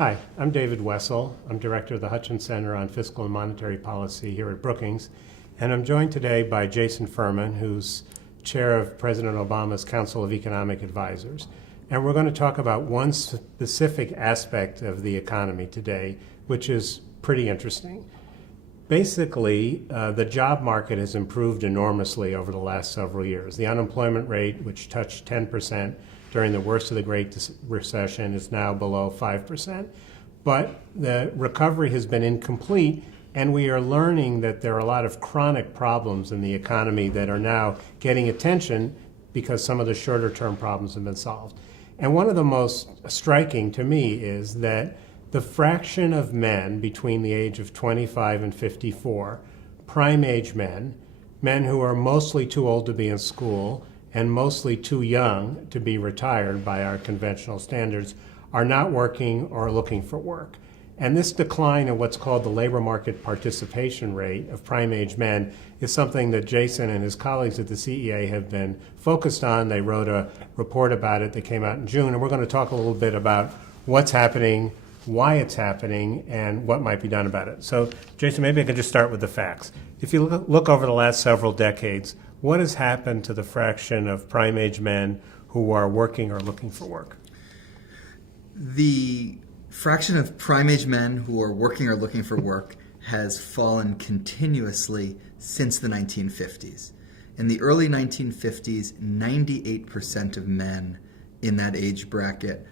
Hi, I'm David Wessel. I'm director of the Hutchins Center on Fiscal and Monetary Policy here at Brookings, and I'm joined today by Jason Furman, who's chair of President Obama's Council of Economic Advisors. And we're going to talk about one specific aspect of the economy today, which is pretty interesting. Basically, the job market has improved enormously over the last several years. The unemployment rate, which touched 10% during the worst of the Great Recession, is now below 5%. But the recovery has been incomplete, and we are learning that there are a lot of chronic problems in the economy that are now getting attention because some of the shorter-term problems have been solved. And one of the most striking to me is that the fraction of men between the age of 25 and 54, prime age men, men who are mostly too old to be in school and mostly too young to be retired by our conventional standards, are not working or looking for work. And this decline in what's called the labor market participation rate of prime age men is something that Jason and his colleagues at the CEA have been focused on. They wrote a report about it that came out in June, and we're going to talk a little bit about what's happening, why it's happening, and what might be done about it. So, Jason, maybe I could just start with the facts. If you look over the last several decades, what has happened to the fraction of prime age men who are working or looking for work? The fraction of prime age men who are working or looking for work has fallen continuously since the 1950s. In the early 1950s, 98% of men in that age bracket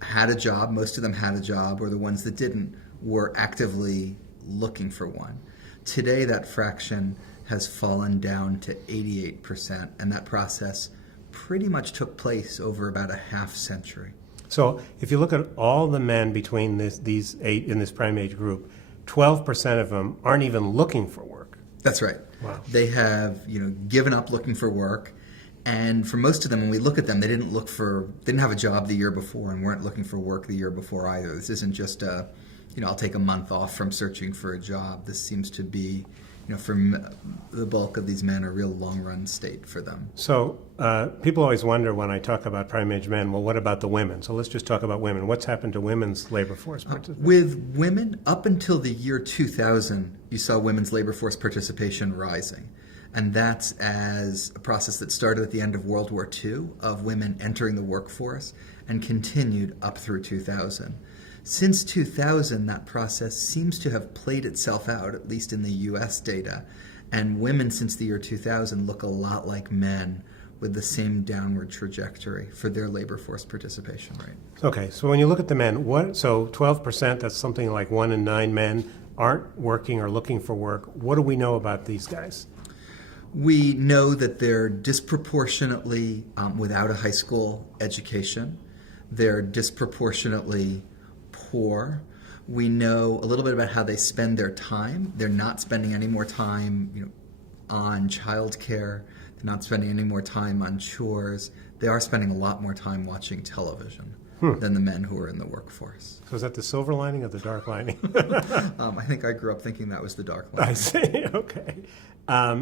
had a job. Most of them had a job, or the ones that didn't were actively looking for one. Today, that fraction has fallen down to 88%, and that process pretty much took place over about a half century. So if you look at all the men between these eight in this prime age group, 12% of them aren't even looking for work. That's right. Wow. They have, given up looking for work. And for most of them, when we look at them, they didn't have a job the year before and weren't looking for work the year before either. This isn't just I'll take a month off from searching for a job. This seems to be, for the bulk of these men, a real long-run state for them. So people always wonder when I talk about prime age men, well, what about the women? So let's just talk about women. What's happened to women's labor force participation? With women, up until the year 2000, you saw women's labor force participation rising. And that's as a process that started at the end of World War II of women entering the workforce and continued up through 2000. Since 2000, that process seems to have played itself out, at least in the U.S. data, and women since the year 2000 look a lot like men with the same downward trajectory for their labor force participation rate. Okay, so when you look at the men, so 12%, that's something like 1 in 9 men aren't working or looking for work. What do we know about these guys? We know that they're disproportionately without a high school education. They're disproportionately poor. We know a little bit about how they spend their time. They're not spending any more time, on childcare. They're not spending any more time on chores. They are spending a lot more time watching television than the men who are in the workforce. So is that the silver lining or the dark lining? I think I grew up thinking that was the dark lining. I see. Okay. Are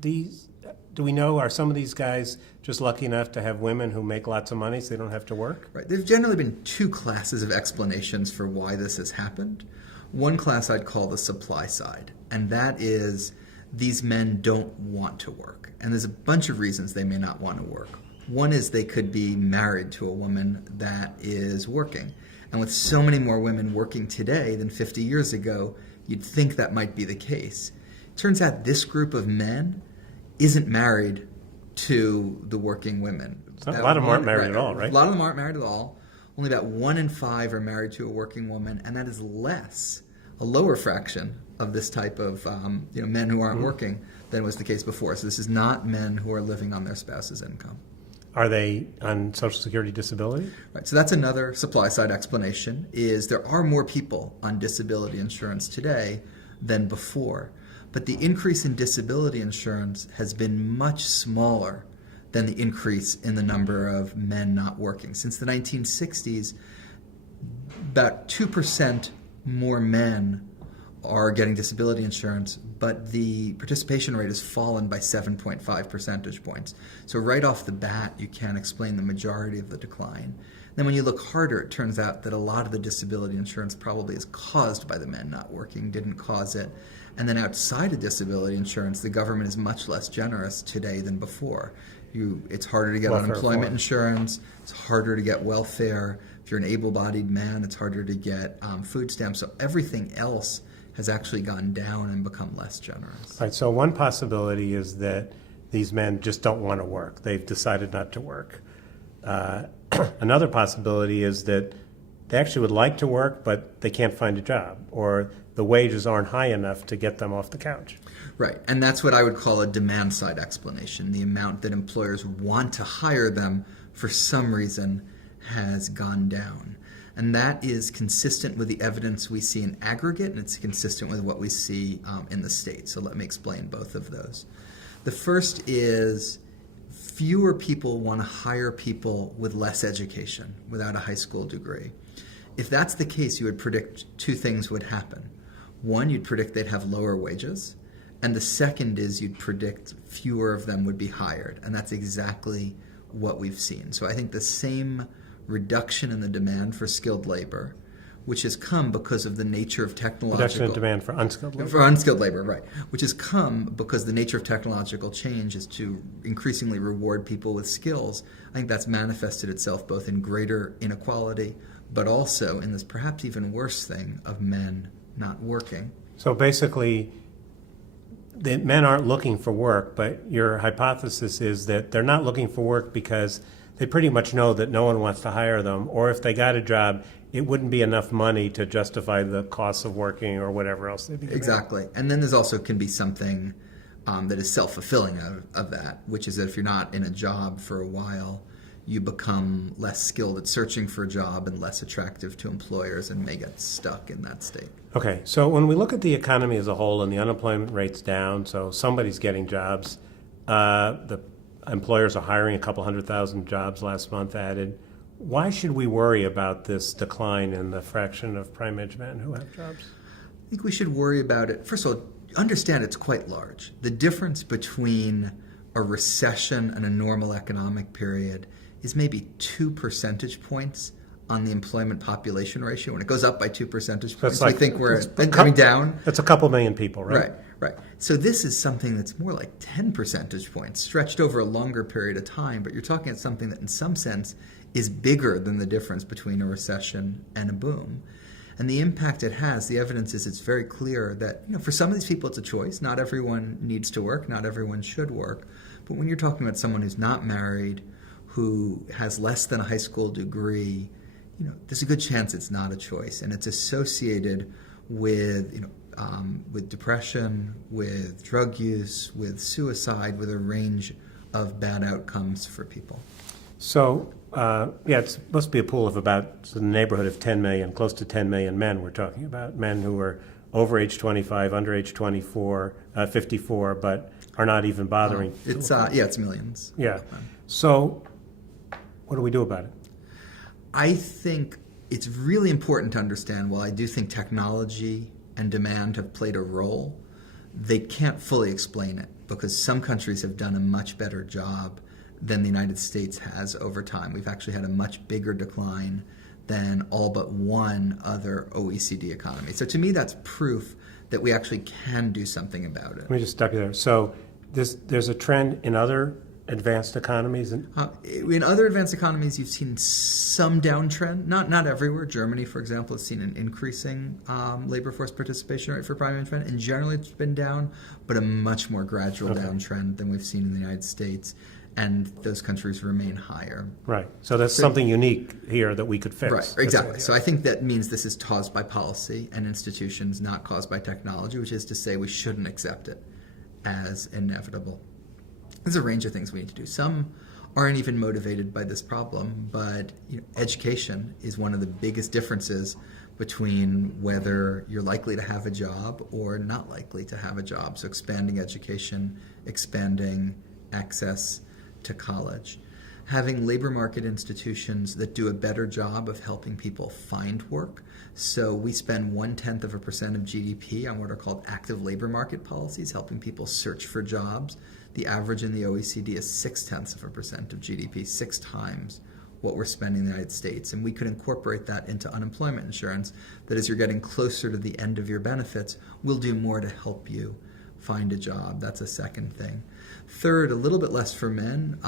these? Do we know, are some of these guys just lucky enough to have women who make lots of money so they don't have to work? Right. There've generally been two classes of explanations for why this has happened. One class I'd call the supply side, and that is these men don't want to work. And there's a bunch of reasons they may not want to work. One is they could be married to a woman that is working. And with so many more women working today than 50 years ago, you'd think that might be the case. Turns out this group of men isn't married to the working women. A lot of them aren't married at all, right? A lot of them aren't married at all. Only about 1 in 5 are married to a working woman, and that is a lower fraction of this type of men who aren't working than was the case before. So this is not men who are living on their spouse's income. Are they on Social Security disability? Right. So that's another supply side explanation, is there are more people on disability insurance today than before. But the increase in disability insurance has been much smaller than the increase in the number of men not working. Since the 1960s, about 2% more men are getting disability insurance, but the participation rate has fallen by 7.5 percentage points. So right off the bat, you can't explain the majority of the decline. Then when you look harder, it turns out that a lot of the disability insurance probably is caused by the men not working, didn't cause it. And then outside of disability insurance, the government is much less generous today than before. It's harder to get Welfare unemployment reform. insurance, it's harder to get welfare. If you're an able-bodied man, it's harder to get food stamps. So everything else has actually gone down and become less generous. Right, so one possibility is that these men just don't want to work. They've decided not to work. Another possibility is that they actually would like to work, but they can't find a job, or the wages aren't high enough to get them off the couch. Right, and that's what I would call a demand-side explanation. The amount that employers want to hire them for some reason has gone down. And that is consistent with the evidence we see in aggregate, and it's consistent with what we see in the state. So let me explain both of those. The first is fewer people want to hire people with less education, without a high school degree. If that's the case, you would predict two things would happen. One, you'd predict they'd have lower wages. And the second is you'd predict fewer of them would be hired. And that's exactly what we've seen. So I think the same reduction in the demand for skilled labor, which has come because of the nature of technological... Reduction in demand for unskilled labor. For unskilled labor, right. Which has come because the nature of technological change is to increasingly reward people with skills. I think that's manifested itself both in greater inequality, but also in this perhaps even worse thing of men not working. So basically, the men aren't looking for work, but your hypothesis is that they're not looking for work because they pretty much know that no one wants to hire them, or if they got a job, it wouldn't be enough money to justify the costs of working or whatever else they'd be doing. Exactly. And then there's also can be something that is self-fulfilling of that, which is that if you're not in a job for a while, you become less skilled at searching for a job and less attractive to employers and may get stuck in that state. Okay, so when we look at the economy as a whole and the unemployment rate's down, so somebody's getting jobs, the employers are hiring a couple 100,000 jobs last month added. Why should we worry about this decline in the fraction of prime-age men who have jobs? I think we should worry about it. First of all, understand it's quite large. The difference between a recession and a normal economic period is maybe 2 percentage points on the employment population ratio. When it goes up by 2 percentage points, we think we're coming down. That's a couple million people, right? Right. So this is something that's more like 10 percentage points stretched over a longer period of time, but you're talking about something that in some sense is bigger than the difference between a recession and a boom. And the impact it has, the evidence is it's very clear that for some of these people it's a choice. Not everyone needs to work, not everyone should work. But when you're talking about someone who's not married, who has less than a high school degree, there's a good chance it's not a choice. And it's associated with depression, with drug use, with suicide, with a range of bad outcomes for people. So, it's supposed to be a pool of about the neighborhood of 10 million, close to 10 million men we're talking about, men who are over age 25, under age 54, 54, but are not even bothering. It's millions. Yeah. So, what do we do about it? I think it's really important to understand, while I do think technology and demand have played a role, they can't fully explain it because some countries have done a much better job than the United States has over time. We've actually had a much bigger decline than all but one other OECD economy. So to me, that's proof that we actually can do something about it. Let me just stop you there. So there's a trend in other advanced economies? In other advanced economies, you've seen some downtrend. Not everywhere. Germany, for example, has seen an increasing labor force participation rate for prime-age men, and generally it's been down, but a much more gradual downtrend than we've seen in the United States. And those countries remain higher. Right. So that's something unique here that we could fix. Right, exactly. So I think that means this is caused by policy and institutions, not caused by technology, which is to say we shouldn't accept it as inevitable. There's a range of things we need to do. Some aren't even motivated by this problem, but education is one of the biggest differences between whether you're likely to have a job or not likely to have a job. So expanding education, expanding access to college. Having labor market institutions that do a better job of helping people find work. So we spend 0.1% of GDP on what are called active labor market policies, helping people search for jobs. The average in the OECD is 0.6% of GDP, 6 times what we're spending in the United States. And we could incorporate that into unemployment insurance, that as you're getting closer to the end of your benefits, we'll do more to help you find a job. That's a second thing. Third, a little bit less for men,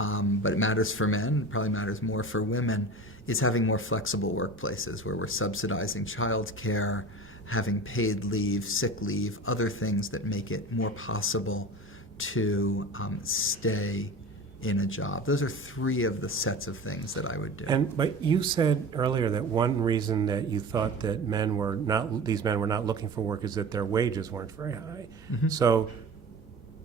but it matters for men, it probably matters more for women, is having more flexible workplaces where we're subsidizing childcare, having paid leave, sick leave, other things that make it more possible to stay in a job. Those are three of the sets of things that I would do. But you said earlier that one reason that you thought that these men were not looking for work is that their wages weren't very high. Mm-hmm. So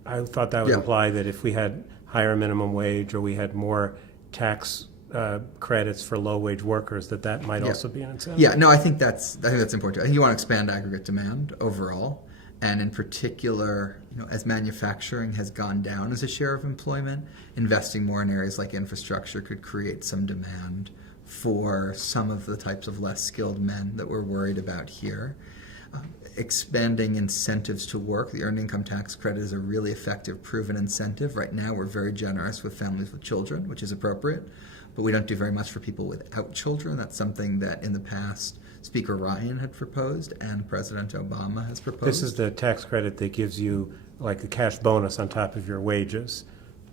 I thought that would Yeah. imply that if we had higher minimum wage or we had more tax credits for low-wage workers, that might Yeah. also be an incentive. Yeah, no, I think that's important. I think you want to expand aggregate demand overall, and in particular, as manufacturing has gone down as a share of employment, investing more in areas like infrastructure could create some demand for some of the types of less skilled men that we're worried about here. Expanding incentives to work. The Earned Income Tax Credit is a really effective, proven incentive. Right now, we're very generous with families with children, which is appropriate, but we don't do very much for people without children. That's something that in the past Speaker Ryan had proposed and President Obama has proposed. This is the tax credit that gives you like a cash bonus on top of your wages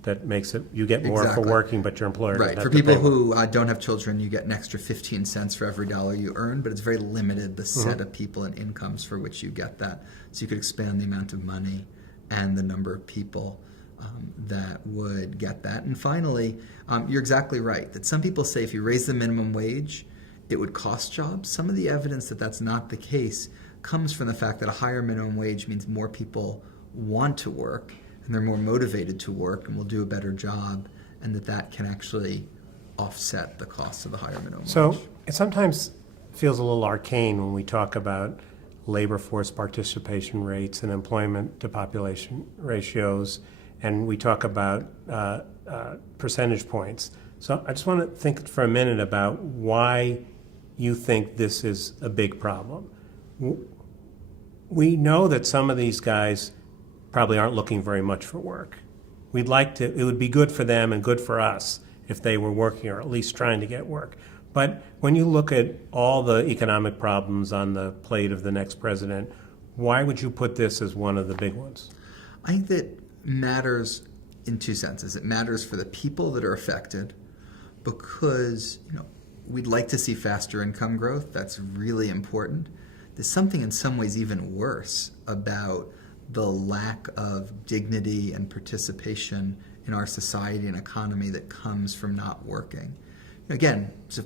that makes it, you get more Exactly. for working, but your employer doesn't Right. have For to people pay who don't have children, you get an extra 15 cents for every dollar you earn, but it's very limited, the set of people and incomes for which you get that. So you could expand the amount of money and the number of people that would get that. And finally, you're exactly right, that some people say if you raise the minimum wage, it would cost jobs. Some of the evidence that that's not the case comes from the fact that a higher minimum wage means more people want to work, and they're more motivated to work and will do a better job, and that can actually offset the cost of the higher minimum So wage. it sometimes feels a little arcane when we talk about labor force participation rates and employment to population ratios, and we talk about percentage points. So I just want to think for a minute about why you think this is a big problem. We know that some of these guys probably aren't looking very much for work. It would be good for them and good for us if they were working or at least trying to get work. But when you look at all the economic problems on the plate of the next president, why would you put this as one of the big ones? I think that matters in two senses. It matters for the people that are affected because we'd like to see faster income growth. That's really important. There's something in some ways even worse about the lack of dignity and participation in our society and economy that comes from not working. Again, it's a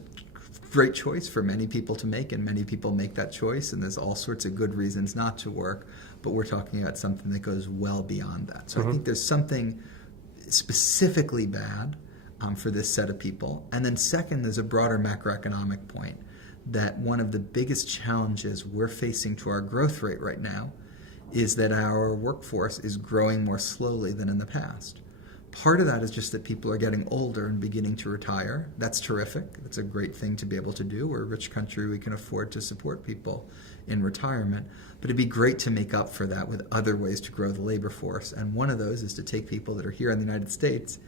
great choice for many people to make, and many people make that choice, and there's all sorts of good reasons not to work, but we're talking about something that goes well beyond that. So I think there's something specifically bad for this set of people. And then second, there's a broader macroeconomic point that one of the biggest challenges we're facing to our growth rate right now is that our workforce is growing more slowly than in the past. Part of that is just that people are getting older and beginning to retire. That's terrific. That's a great thing to be able to do. We're a rich country. We can afford to support people in retirement. But it'd be great to make up for that with other ways to grow the labor force. And one of those is to take people that are here in the United States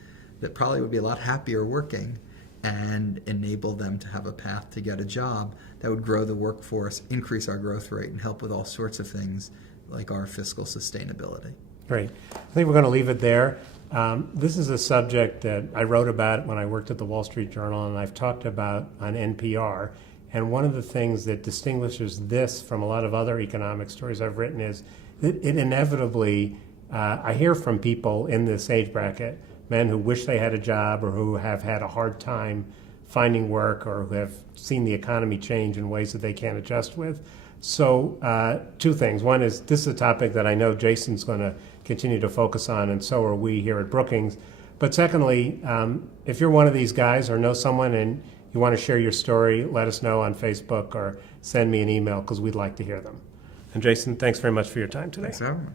that probably would be a lot happier working and enable them to have a path to get a job that would grow the workforce, increase our growth rate, and help with all sorts of things like our fiscal sustainability. Great. I think we're going to leave it there. This is a subject that I wrote about when I worked at the Wall Street Journal, and I've talked about on NPR. And one of the things that distinguishes this from a lot of other economic stories I've written is that it inevitably, I hear from people in this age bracket, men who wish they had a job or who have had a hard time finding work or who have seen the economy change in ways that they can't adjust with. So two things. One is this is a topic that I know Jason's going to continue to focus on, and so are we here at Brookings. But secondly, if you're one of these guys or know someone and you want to share your story, let us know on Facebook or send me an email because we'd like to hear them. And Jason, thanks very much for your time today. Thanks for having me.